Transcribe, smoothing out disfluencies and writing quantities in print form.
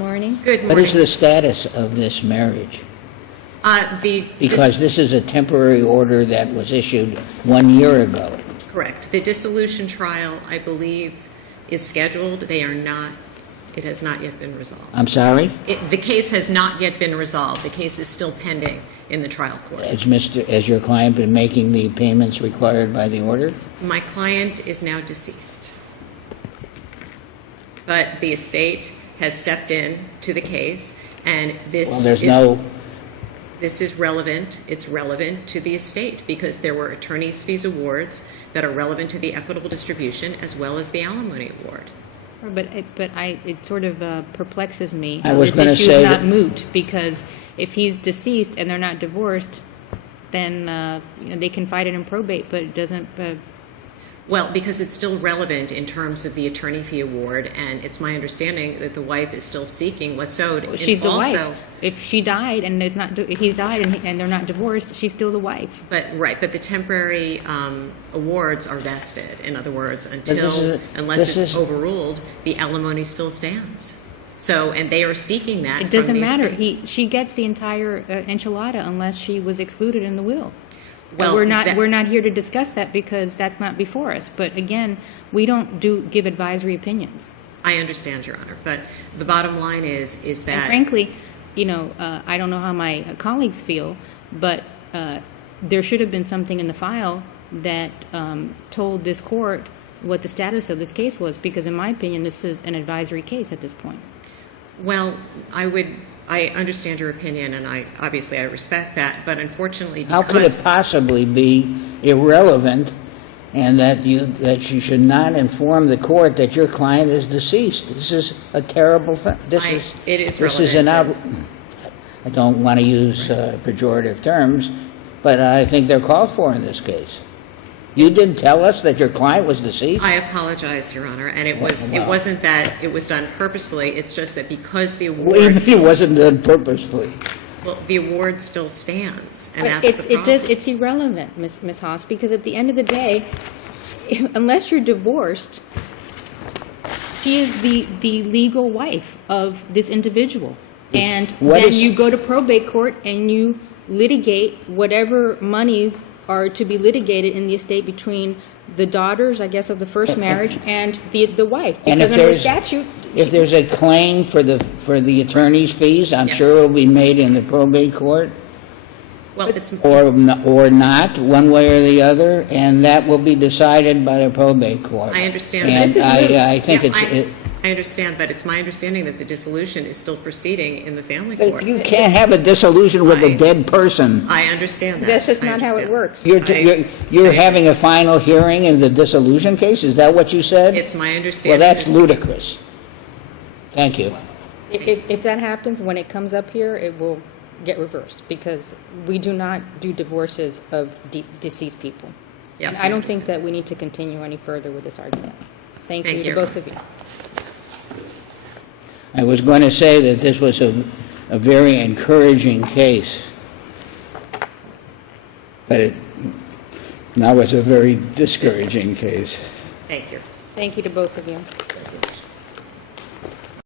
morning. Good morning. What is the status of this marriage? Because this is a temporary order that was issued 1 year ago. Correct. The dissolution trial, I believe, is scheduled. It has not yet been resolved. I'm sorry? The case has not yet been resolved. The case is still pending in the trial court. Has your client been making the payments required by the order? My client is now deceased, but the estate has stepped in to the case, and this is relevant. It's relevant to the estate because there were attorney's fees awards that are relevant to the equitable distribution as well as the alimony award. But it sort of perplexes me. I was this going to issue say is not that moot, because if he's deceased and they're not divorced, then they can fight it in probate, but it doesn't. Well, because it's still relevant in terms of the attorney fee award, and it's my understanding that the wife is still seeking what's owed. She's the wife. If she died and he died and they're not divorced, she's still the wife. But the temporary awards are vested. In other words, unless it's overruled, the alimony still stands. So, and they are seeking that. It doesn't matter. She gets the entire enchilada unless she was excluded in the will. Well, we're not here to discuss that because that's not before us. But again, we don't give advisory opinions. I understand, Your Honor. But the bottom line is that, and frankly, I don't know how my colleagues feel, but there should have been something in the file that told this court what the status of this case was, because in my opinion, this is an advisory case at this point. Well, I understand your opinion, and I respect that, but unfortunately, because... How could it possibly be irrelevant and that you should not inform the court that your client is deceased? This is a terrible thing. It is relevant. I don't want to use pejorative terms, but I think they're called for in this case. You didn't tell us that your client was deceased? I apologize, Your Honor, and it wasn't that it was done purposely. It's just that because the award... What do you mean it wasn't done purposefully? Well, the award still stands, and that's the problem. It's irrelevant, Ms. Haas, because at the end of the day, unless you're divorced, she is the legal wife of this individual. And then you go to probate court and you litigate whatever monies are to be litigated in the estate between the daughters, I guess, of the first marriage and the wife. Because under statute, if there's a claim for the attorney's fees, I'm sure it will be made in the probate court. Well, it's or not, one way or the other, and that will be decided by the probate court. I understand. And I think I understand, but it's my understanding that the dissolution is still proceeding in the family court. You can't have a dissolution with a dead person. I understand that. That's just not how it works. You're having a final hearing in the dissolution case? Is that what you said? It's my understanding. Well, that's ludicrous. Thank you. If that happens, when it comes up here, it will get reversed, because we do not do divorces of deceased people. Yes, I don't think that we need to continue any further with this argument. Thank you to both of you. I was going to say that this was a very encouraging case, but now it's a very discouraging case. Thank you. Thank you to both of you.